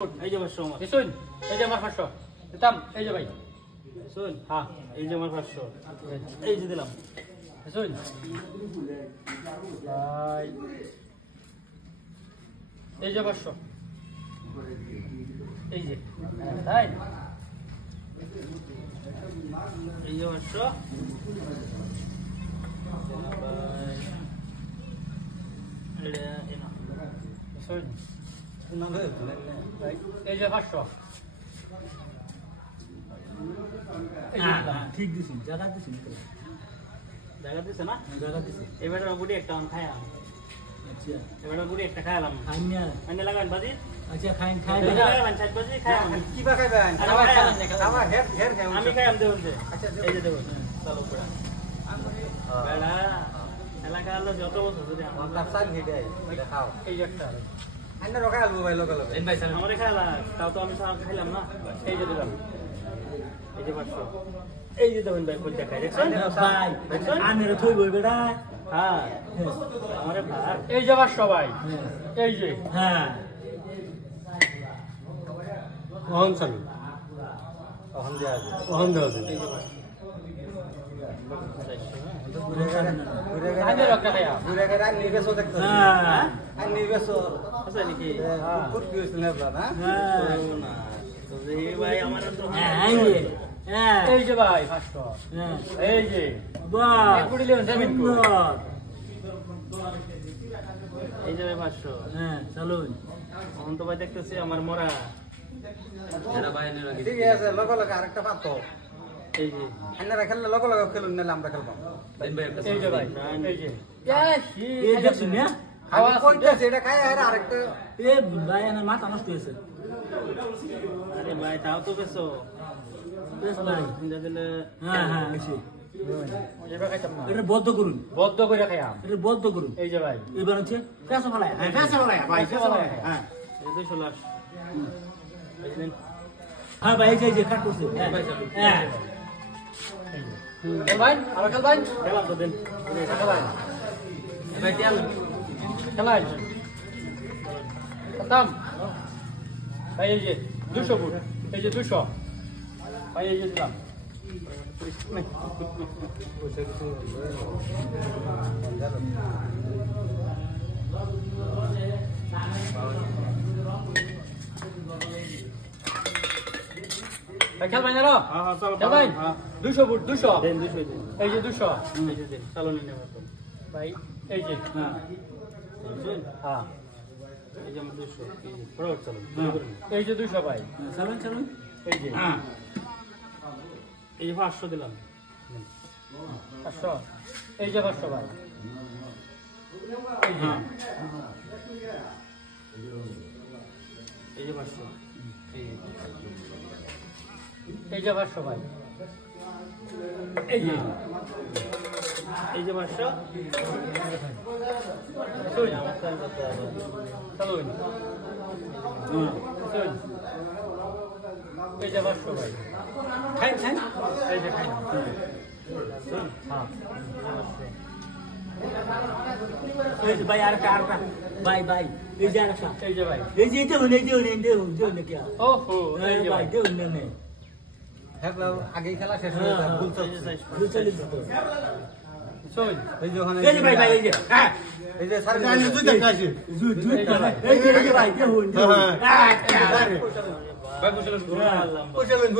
এই যে 500 আমার শুন এই যে আমার 500 দিতাম এই যে ভাই শুন হ্যাঁ এই যে আমার 500 এই যে দিলাম শুন ভাই এই যে 500 এই যে তাই এই যে 500 এটা এনা শুন না ভাই এই যে 500 এই যে ঠিক দিছি জায়গা দিছি জায়গা দিছে না জায়গা দিছি এবারে গুড়ি একটা আম খায়া আচ্ছা এবারে গুড়ি একটা খাইলাম খাইনা মানে লাগান বাজি আচ্ছা খাইন খাই লাগান ছাই বাজি খাইলাম কি বা খাইবেন আমার হেড হেড খাই আমি খাইলাম দেব আচ্ছা এই যে দেব চলো পুরা বেড়া এলাকা হলো যত বছর ধরে আমরা সাল হেডে এটা খাও এই যে একটা আন্না রকা আলবো ভাই লোকাল এই ভাই স্যার আমারে খাইলা তাও তো আমি সব খাইলাম না এই যে দিলাম এই যে 500 এই যে দেবেন ভাই কই দেখাই দেখছেন ভাই আনের থই বই বেটা হ্যাঁ আমারে ভাই এই যে 500 ভাই এই যে হ্যাঁ ওহন সাল ওহন দেয়া আছে ওহন দেয়া আছে আনে রক্ষা খায়া ঘুরে গেলে আর নিবেশও দেখতে হ্যাঁ আর নিবেশও আছে নাকি খুব কিউস নেবলা না হ্যাঁ না তো এই ভাই আমার তো এই যে হ্যাঁ এই যে ভাই 500 হ্যাঁ এই যে বাহ এক কোটি লিও যাবেন কো এই যে 500 হ্যাঁ চলুন এখন তো ভাই দেখতেছি আমার মরা এরা ভাই এনে রাখি ঠিক আছে লোকাল আরেকটা পাতো এই যে আন্নারা খেললে লোকাল খেলুন নিলে আমরা খেলবো দিন ভাই একটা এই যে ভাই এই যে এই দেখছুন না আমি কইতেছি এটা খাই আর আরেকটা এ ভাই আমার মাথা নষ্ট হয়েছে আরে ভাই তাও তো বেশো বেশ ভাই যা দিলে হ্যাঁ হ্যাঁ এসে এবার খাইতাম না এটা বদ্ধ করুন বদ্ধ করে খাইয়া এটা বদ্ধ করুন এই যে ভাই এবার হচ্ছে পেঁচা ফেলায় হ্যাঁ পেঁচা ফেলায় ভাই পেঁচা ফেলায় হ্যাঁ এই 200 লাখ এই দিন হ্যাঁ ভাই এই যে কাট করছে হ্যাঁ হ্যাঁ খেল ভাই আর খেল ভাই খেলাম তো দিন খেলাই ভাই টিয়াল খেলাই খতম ভাই এই যে 200 ফুট এই যে 200 ভাই এই যে দিলাম ভাই খেল ভাই না হ্যাঁ চলো খেল ভাই 200 ফুট 200 দেন 200 দিন এই যে 200 এই যে দিন চলো নিয়ে নেব তো ভাই এই যে হ্যাঁ শুন হ্যাঁ এই যে আমার 200 এই যে ফরওয়ার্ড চলো এই যে 200 ভাই চলুন চলুন এই যে হ্যাঁ এই যে 500 দিলাম 500 এই যে 500 ভাই এই যে এই যে 500 এই যে এই যে 500 ভাই এই যে এই যে 500 শুন আমার কাছে কত আছে চলুন শুন এই যে 500 ভাই খাই খাই এই যে খাই শুন হ্যাঁ এই যে ভাই আরেকটা আরেকটা ভাই ভাই এই যে আরেকটা এই যে ভাই এই যে দেখুন এই দেখুন এই দেখুন দেখুন কি ওহো এই যে ভাই ভাই দেখুন না খেলা আগে খেলা শেষ হয়ে যায় ভুল এই যে 600 দুচল্লিশ মতো শুন এই যে ওখানে এই যে ভাই ভাই এই যে হ্যাঁ এই যে সাড়ে দুই টাকা আছে এই যে ভাই দেখুন হ্যাঁ হ্যাঁ ভাই বসলেন আল্লাহ বসলেন